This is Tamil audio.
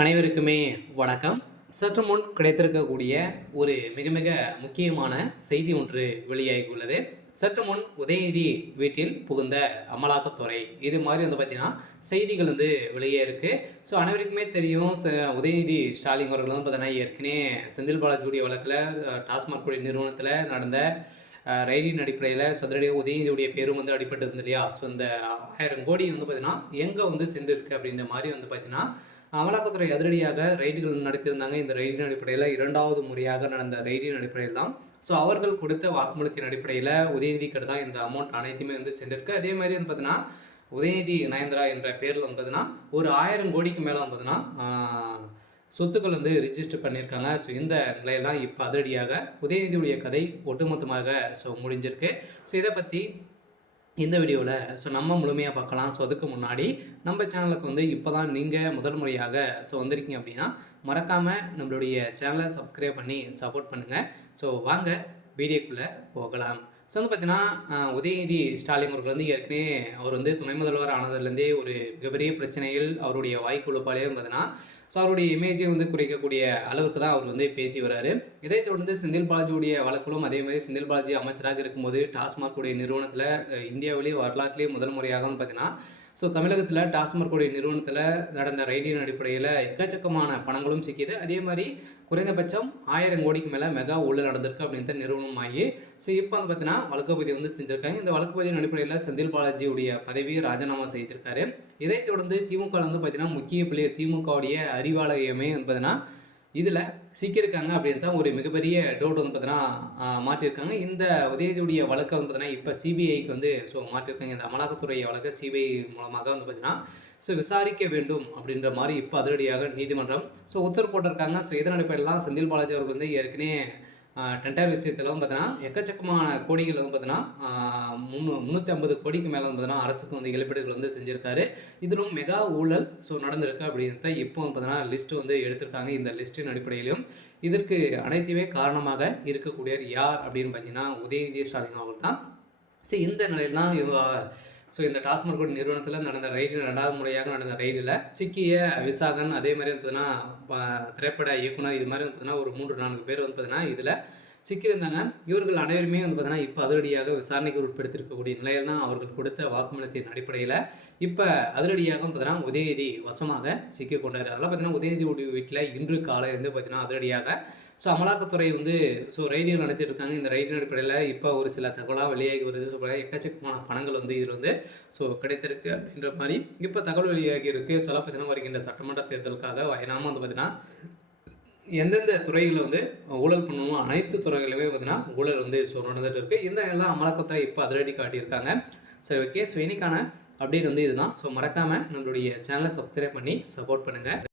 அனைவருக்குமே வணக்கம். சற்று முன் கிடைத்திருக்கக்கூடிய ஒரு மிக மிக முக்கியமான செய்தி ஒன்று வெளியாகியுள்ளது. சற்று முன் உதயநிதி வீட்டில் புகுந்த அமலாக்கத்துறை, இது மாதிரி பார்த்தீங்கன்னா செய்திகள் வெளியே இருக்கு. ஸோ அனைவருக்குமே தெரியும், உதயநிதி ஸ்டாலின் அவர்கள் பார்த்தீங்கன்னா ஏற்கனவே செந்தில் பாலாஜியுடைய வழக்கில் டாஸ்மாக் நிறுவனத்தில் நடந்த ரைடின் அடிப்படையில் சதுரடியாக உதயநிதியுடைய பேரும் அடிபட்டு இருந்தது இல்லையா. ஸோ இந்த 1000 கோடி பார்த்தீங்கன்னா எங்கே சென்றிருக்கு அப்படின்ற மாதிரி பார்த்தீங்கன்னா அமலாக்கத்துறை அதிரடியாக ரைடுகள் நடத்தியிருந்தாங்க. இந்த ரைடின் அடிப்படையில் 2வது முறையாக நடந்த ரைடின் அடிப்படையில் தான் ஸோ அவர்கள் கொடுத்த வாக்குமூலத்தின் அடிப்படையில் உதயநிதிக்கு தான் இந்த அமௌண்ட் அனைத்துமே சென்றிருக்கு. அதே மாதிரி பார்த்தீங்கன்னா உதயநிதி நயன்தாரா என்ற பேரில் பார்த்தீங்கன்னா ஒரு 1000 கோடிக்கு மேலே பார்த்தீங்கன்னா சொத்துக்கள் ரிஜிஸ்டர் பண்ணியிருக்காங்க. ஸோ இந்த நிலையில் தான் இப்போ அதிரடியாக உதயநிதியுடைய கதை ஒட்டுமொத்தமாக முடிஞ்சிருக்கு. ஸோ இதை பற்றி இந்த வீடியோவில் நம்ம முழுமையாக பார்க்கலாம். ஸோ அதுக்கு முன்னாடி நம்ம சேனலுக்கு இப்போ தான் நீங்கள் முதல் முறையாக வந்திருக்கீங்க அப்படின்னா மறக்காமல் நம்மளுடைய சேனலை சப்ஸ்கிரைப் பண்ணி சப்போர்ட் பண்ணுங்கள். ஸோ வாங்க வீடியோக்குள்ளே போகலாம். ஸோ பார்த்தீங்கன்னா உதயநிதி ஸ்டாலின் அவர்கள் ஏற்கனவே அவர் துணை முதல்வர் ஆனதுலேருந்தே ஒரு மிகப்பெரிய பிரச்சனைகள் அவருடைய வாய்க்குழுப்பாலே பார்த்தீங்கன்னா ஸோ அவருடைய இமேஜை குறைக்கக்கூடிய அளவுக்கு தான் அவர் பேசி வர்றாரு. இதை தொடர்ந்து செந்தில் பாலாஜியுடைய வழக்கிலும் அதே மாதிரி செந்தில் பாலாஜி அமைச்சராக இருக்கும்போது டாஸ்மாக் நிறுவனத்தில் இந்தியாவிலேயே வரலாற்றிலேயே முதல் முறையாக பார்த்தீங்கன்னா ஸோ தமிழகத்தில் டாஸ்மாக் நிறுவனத்தில் நடந்த ரைடின் அடிப்படையில் எக்கச்சக்கமான பணங்களும் சிக்கிது. அதே மாதிரி குறைந்தபட்சம் 1000 கோடிக்கு மேலே மெகா ஊழல் நடந்திருக்கு அப்படின்ற நிறுவனம் ஆகி ஸோ இப்போ பார்த்தீங்கன்னா வழக்குப்பதிவு செஞ்சுருக்காங்க. இந்த வழக்குப்பதிவின் அடிப்படையில் செந்தில் பாலாஜியுடைய பதவியை ராஜினாமா செய்திருக்காரு. இதை தொடர்ந்து திமுக பார்த்தீங்கன்னா முக்கிய பிள்ளைய திமுகவுடைய அறிவாலயமே பார்த்தீங்கன்னா இதில் சிக்கியிருக்காங்க அப்படின்னு தான் ஒரு மிகப்பெரிய டவுட் பார்த்தீங்கன்னா மாற்றிருக்காங்க. இந்த உதயநிதியுடைய வழக்கை பார்த்தீங்கன்னா இப்போ சிபிஐக்கு மாற்றிருக்காங்க. இந்த அமலாக்கத்துறை வழக்கை சிபிஐ மூலமாக பார்த்தீங்கன்னா ஸோ விசாரிக்க வேண்டும் அப்படின்ற மாதிரி இப்போ அதிரடியாக நீதிமன்றம் உத்தரவு போட்டிருக்காங்க. ஸோ இதன் அடிப்படையில் தான் செந்தில் பாலாஜி அவர்கள் ஏற்கனவே டெண்டர் விஷயத்தில் பார்த்தீங்கன்னா எக்கச்சக்கமான கோடிகள் பார்த்தீங்கன்னா 350 கோடிக்கு மேலே பார்த்தீங்கன்னா அரசுக்கு இழப்பீடுகள் செஞ்சுருக்காரு. இதிலும் மெகா ஊழல் நடந்திருக்கு அப்படின்னு இப்போ பார்த்தீங்கன்னா லிஸ்ட்டு எடுத்திருக்காங்க. இந்த லிஸ்ட்டின் அடிப்படையிலும் இதற்கு அனைத்துமே காரணமாக இருக்கக்கூடியவர் யார் அப்படின்னு பார்த்தீங்கன்னா உதயநிதி ஸ்டாலின் அவர்கள் தான். ஸோ இந்த நிலையில் தான் இந்த டாஸ்மாக் நிறுவனத்தில் நடந்த ரைடில் 2வது முறையாக நடந்த ரைடில் சிக்கிய விசாகன், அதே மாதிரி பார்த்தீங்கன்னா திரைப்பட இயக்குனர், இது மாதிரி பார்த்தீங்கன்னா ஒரு 3-4 பேர் பார்த்தீங்கன்னா இதில் சிக்கியிருந்தாங்க. இவர்கள் அனைவருமே பார்த்தீங்கன்னா இப்போ அதிரடியாக விசாரணைக்கு உட்படுத்தியிருக்கக்கூடிய நிலையில் தான் அவர்கள் கொடுத்த வாக்குமூலத்தின் அடிப்படையில் இப்போ அதிரடியாக பார்த்தீங்கன்னா உதயநிதி வசமாக சிக்கிக் கொண்டார். அதெல்லாம் பார்த்தீங்கன்னா உதயநிதி வீட்டில் இன்று காலை பார்த்தீங்கன்னா அதிரடியாக அமலாக்கத்துறை ரைடிகள் நடத்திட்டு இருக்காங்க. இந்த ரைடின் அடிப்படையில் இப்போ ஒரு சில தகவலாக வெளியாகி வருது. எக்கச்சக்கமான பணங்கள் இதில் கிடைத்திருக்கு அப்படின்ற மாதிரி இப்போ தகவல் வெளியாகி இருக்குது. சில பார்த்தீங்கன்னா வருகின்ற சட்டமன்ற தேர்தலுக்காக வயநாம பார்த்தீங்கன்னா எந்தெந்த துறைகளில் ஊழல் பண்ணணும் அனைத்து துறைகளிலுமே பார்த்தீங்கன்னா ஊழல் நடந்துட்டு இருக்குது. இந்த எல்லாம் அமலாக்கத்துறை இப்போ அதிரடி காட்டியிருக்காங்க. சரி, ஓகே. ஸோ இன்னைக்கான அப்டேட் இதுதான். ஸோ மறக்காமல் நம்மளுடைய சேனலை சப்ஸ்கிரைப் பண்ணி சப்போர்ட் பண்ணுங்கள்.